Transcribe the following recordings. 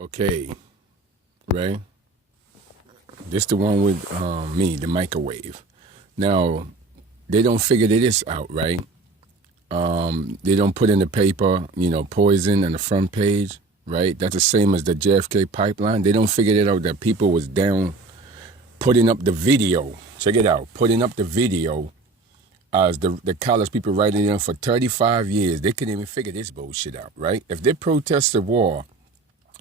Okay, right? This the one with me, the microwave. Now, they don't figure this out, right? They don't put in the paper, poison on the front page, right? That's the same as the JFK pipeline. They don't figure it out that people was down putting up the video. Check it out, putting up the video as the college people writing in for 35 years. They couldn't even figure this bullshit out, right? If they protest the war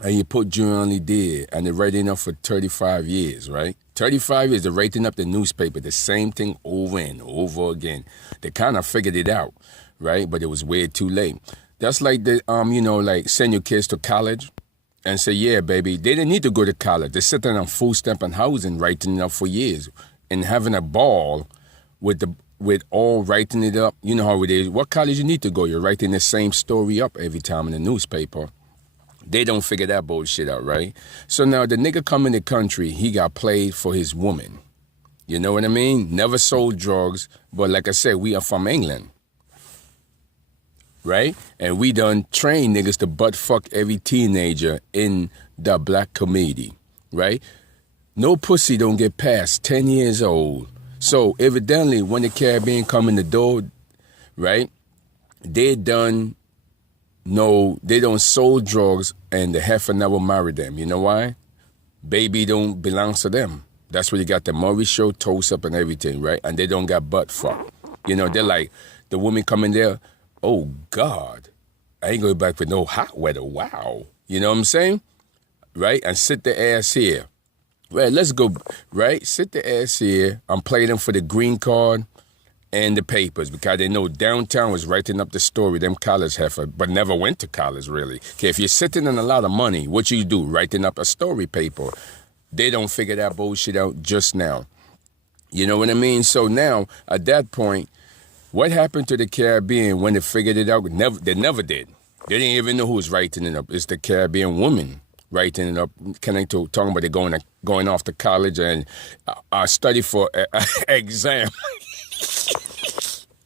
and you put Giuliani dead and they're writing up for 35 years, right? 35 years, they're writing up the newspaper, the same thing over and over again. They kind of figured it out, right? But it was way too late. That's like like send your kids to college and say, yeah, baby, they didn't need to go to college. They're sitting on food stamp and housing, writing it up for years and having a ball with all writing it up. You know how it is. What college you need to go? You're writing the same story up every time in the newspaper. They don't figure that bullshit out, right? So now the nigga come in the country, he got played for his woman. You know what I mean? Never sold drugs, but like I said, we are from England, right? And we done train niggas to butt fuck every teenager in the black community, right? No pussy don't get past 10 years old. So evidently, when the Caribbean come in the door, right, they don't sold drugs and the heifer never married them. You know why? Baby don't belong to them. That's where you got the Murray show, toast up and everything, right? And they don't got butt fuck. They're like, the woman coming there, oh God, I ain't going back for no hot weather, wow. You know what I'm saying? Right? And sit the ass here. Right, let's go, right? Sit the ass here. I'm playing them for the green card and the papers because they know downtown was writing up the story, them college heifer, but never went to college really. Okay, if you're sitting on a lot of money, what you do? Writing up a story paper. They don't figure that bullshit out just now. You know what I mean? So now, at that point, what happened to the Caribbean when they figured it out? They never did. They didn't even know who was writing it up. It's the Caribbean woman writing it up, talking about they going off to college and study for exam.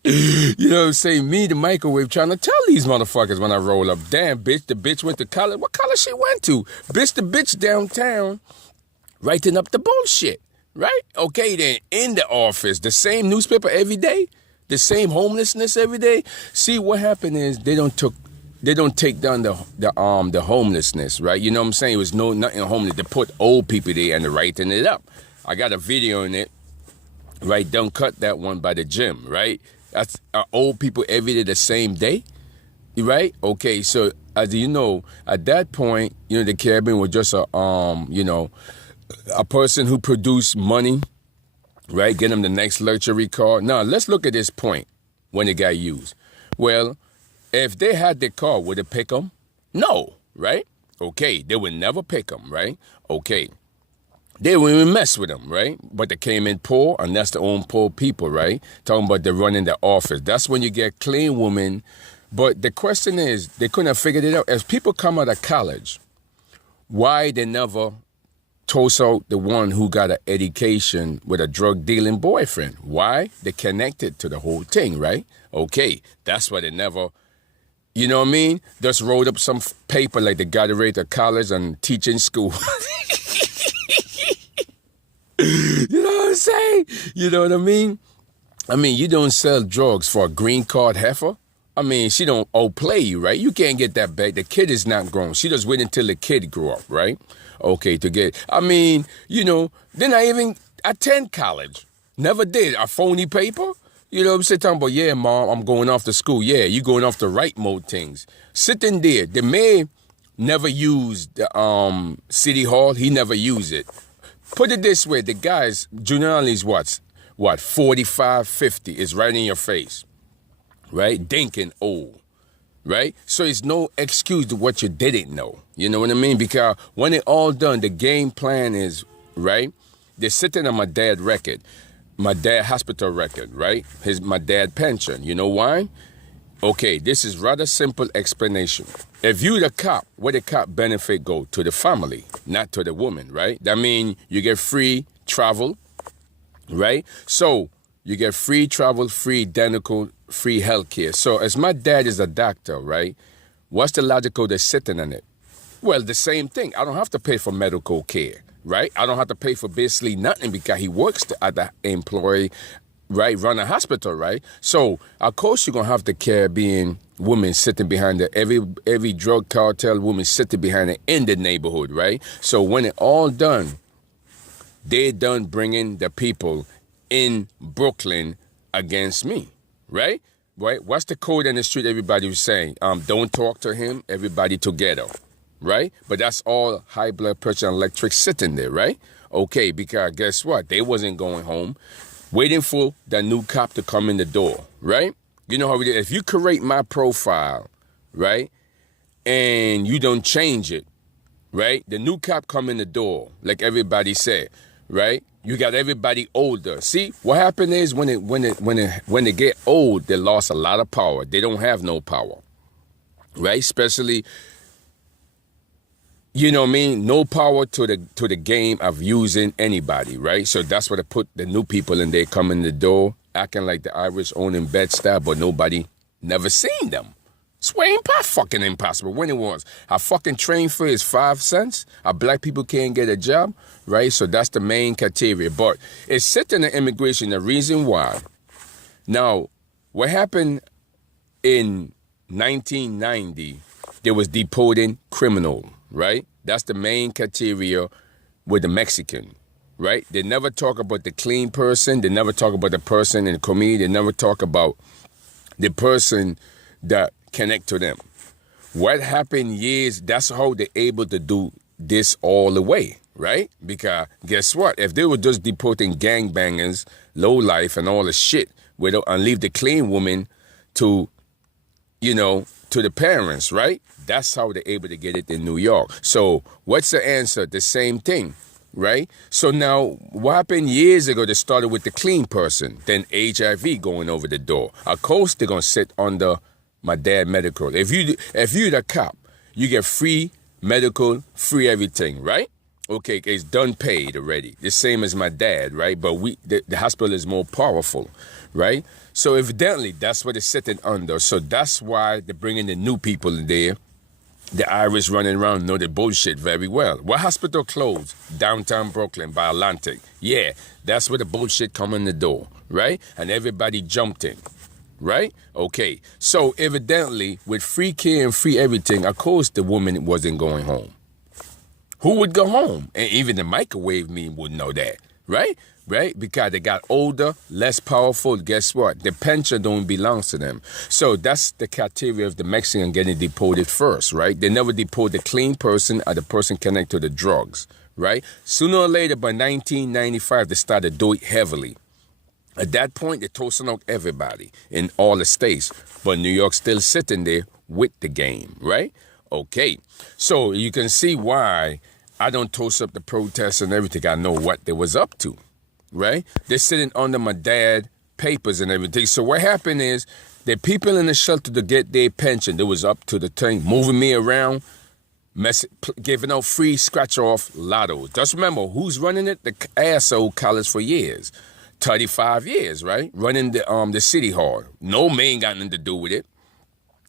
You know what I'm saying? Me, the microwave, trying to tell these motherfuckers when I roll up. Damn, bitch, the bitch went to college. What college she went to? Bitch, the bitch downtown writing up the bullshit, right? Okay, then in the office, the same newspaper every day, the same homelessness every day. See, what happened is they don't take down the homelessness, right? You know what I'm saying? It was nothing homeless. They put old people there and they're writing it up. I got a video in it, right? Don't cut that one by the gym, right? That's old people every day the same day, right? Okay, so as you know, at that point, the Caribbean was just a person who produced money, right? Get them the next luxury car. Now, let's look at this point when it got used. Well, if they had the car, would it pick them? No, right? Okay, they would never pick them, right? Okay. They wouldn't even mess with them, right? But they came in poor, and that's the own poor people, right? Talking about they running the office. That's when you get clean women. But the question is, they couldn't have figured it out. As people come out of college, why they never toss out the one who got an education with a drug-dealing boyfriend? Why? They connected to the whole thing, right? Okay, that's why they never... You know what I mean? Just wrote up some paper like they graduated to college and teaching school. You know what I'm saying? You know what I mean? I mean, you don't sell drugs for a green card heifer. I mean, she don't outplay you, right? You can't get that back. The kid is not grown. She just wait until the kid grew up, right? Okay, to get... I mean, then I even attend college. Never did. A phony paper? You know what I'm saying? Talking about, yeah, mom, I'm going off to school. Yeah, you going off to write more things. Sitting there, the mayor never used the city hall. He never used it. Put it this way, the guys, Giuliani's what, 45, 50 is right in your face, right? Dinking old, right? So it's no excuse to what you didn't know. You know what I mean? Because when it all done, the game plan is, right? They're sitting on my dad's record. My dad hospital record, right? My dad pension. You know why? Okay, this is rather simple explanation. If you the cop, where the cop benefit go? To the family, not to the woman, right? That means you get free travel, right? So you get free travel, free dental, free healthcare. So as my dad is a doctor, right? What's the logical that's sitting on it? Well, the same thing. I don't have to pay for medical care, right? I don't have to pay for basically nothing because he works at the employee, right? Run a hospital, right? So, of course, you're going to have the Caribbean women sitting behind every drug cartel woman sitting behind it in the neighborhood, right? So when it all done, they done bringing the people in Brooklyn against me, right? Right? What's the code in the street? Everybody was saying, don't talk to him, everybody together, right? But that's all high blood pressure and electric sitting there, right? Okay, because guess what? They wasn't going home, waiting for the new cop to come in the door, right? You know how we do. If you create my profile, right, and you don't change it, right, the new cop come in the door, like everybody said, right? You got everybody older. See, what happened is when they get old, they lost a lot of power. They don't have no power, right? Especially, you know what I mean? No power to the game of using anybody, right? So that's why they put the new people in there, come in the door, acting like the Irish owning Bed-Stuy, but nobody never seen them. It's fucking impossible. When it was, a fucking train fare is 5 cents. Our black people can't get a job, right? So that's the main criteria. But it's sitting in immigration, the reason why. Now, what happened in 1990, they was deporting criminal, right? That's the main criteria with the Mexican, right? They never talk about the clean person. They never talk about the person in the community. They never talk about the person that connect to them. What happened years, that's how they're able to do this all the way, right? Because guess what? If they were just deporting gangbangers, low life and all the shit, and leave the clean woman to, you know, to the parents, right? That's how they're able to get it in New York. So what's the answer? The same thing, right? So now what happened years ago, they started with the clean person, then HIV going over the door. Of course, they're going to sit under my dad medical. If you the cop, you get free medical, free everything, right? Okay, it's done paid already. The same as my dad, right? But the hospital is more powerful, right? So evidently, that's what it's sitting under. So that's why they're bringing the new people in there. The Irish running around know the bullshit very well. What hospital closed? Downtown Brooklyn by Atlantic. Yeah, that's where the bullshit come in the door, right? And everybody jumped in. Right? Okay. So evidently, with free care and free everything, of course the woman wasn't going home. Who would go home? And even the microwave meme would know that. Right? Right? Because they got older, less powerful. Guess what? The pension don't belong to them. So that's the criteria of the Mexican getting deported first, right? They never deport the clean person or the person connected to the drugs, right? Sooner or later, by 1995, they started doing it heavily. At that point, they're toasting out everybody in all the states. But New York's still sitting there with the game, right? Okay. So you can see why I don't toast up the protests and everything. I know what they was up to, right? They're sitting under my dad papers and everything. So what happened is the people in the shelter to get their pension, they was up to the thing, moving me around, giving out free scratch-off lotto. Just remember, who's running it? The asshole college for years. 35 years, right? Running the city hall. No man got nothing to do with it,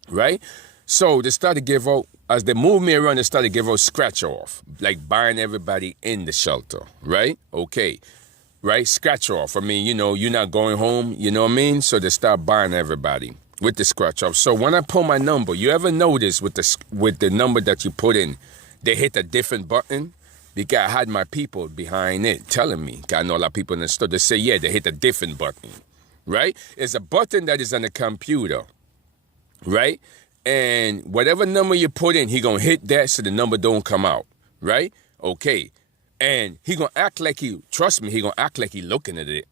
right? So they started to give out, as they moved me around, they started to give out scratch off, like buying everybody in the shelter, right? Okay, right? Scratch off. I mean, you know, you're not going home, you know what I mean? So they start buying everybody with the scratch off. So when I pull my number, you ever notice with the number that you put in, they hit a different button? Because I had my people behind it telling me, I know a lot of people in the store, they say, yeah, they hit a different button, right? It's a button that is on the computer, right? And whatever number you put in, he going to hit that so the number don't come out, right? Okay. And he going to act like trust me, he going to act like he looking at it.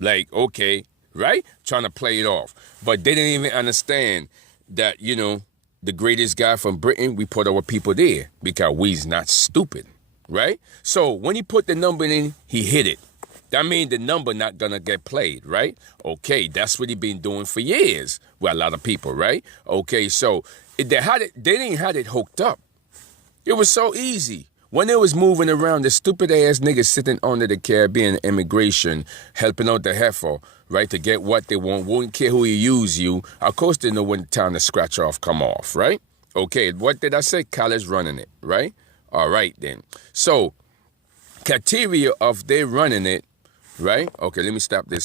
Like, okay, right? Trying to play it off. But they didn't even understand that, you know, the greatest guy from Britain, we put our people there because we's not stupid. Right? So when he put the number in, he hit it. That means the number not gonna get played, right? Okay, that's what he been doing for years with a lot of people, right? Okay, so they didn't have it hooked up. It was so easy. When they was moving around, the stupid ass niggas sitting under the Caribbean immigration, helping out the heifer, right, to get what they want, won't care who you use you. Of course they know when the time to scratch off come off, right? Okay, what did I say? Cal is running it, right? All right, then. So, criteria of they running it, right? Okay, let me stop this.